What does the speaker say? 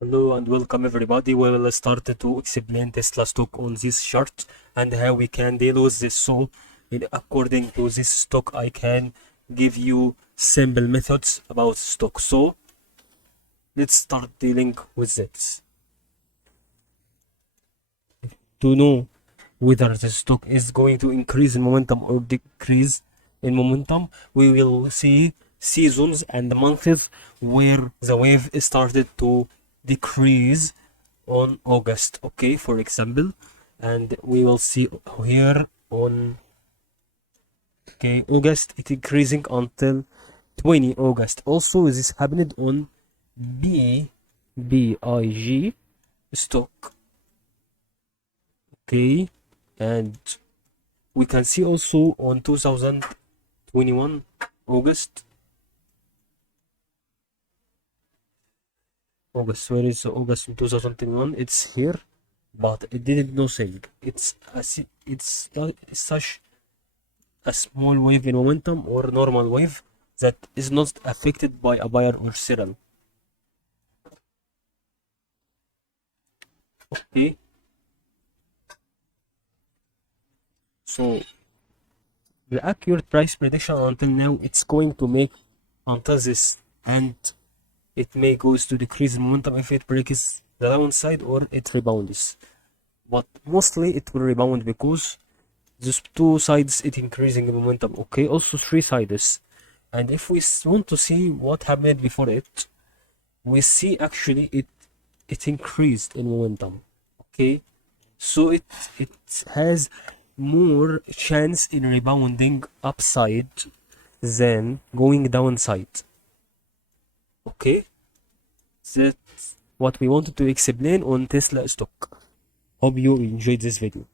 Hello and welcome everybody. We will start to explain Tesla stock on this chart and how we can deal with this. So, according to this stock, I can give you simple methods about stock. So, let's start dealing with it. To know whether the stock is going to increase in momentum or decrease in momentum, we will see seasons and months where the wave started to decrease on August. Okay, for example, and we will see here on August it increasing until 20 August. Also, this happened on BIG stock. Okay, and we can see also on 2021 August. Where is August in 2021? It's here, but it didn't nothing. It's such a small wave in momentum or normal wave that is not affected by a buyer or seller. Okay, so the accurate price prediction until now it's going to make until this, and it may goes to decrease in momentum if it breaks the downside or it rebounds, but mostly it will rebound because these two sides it increasing in momentum. Okay, also three sides, and if we want to see what happened before it, we see actually it increased in momentum. Okay, so it has more chance in rebounding upside than going downside. Okay, that's what we wanted to explain on Tesla stock. Hope you enjoyed this video.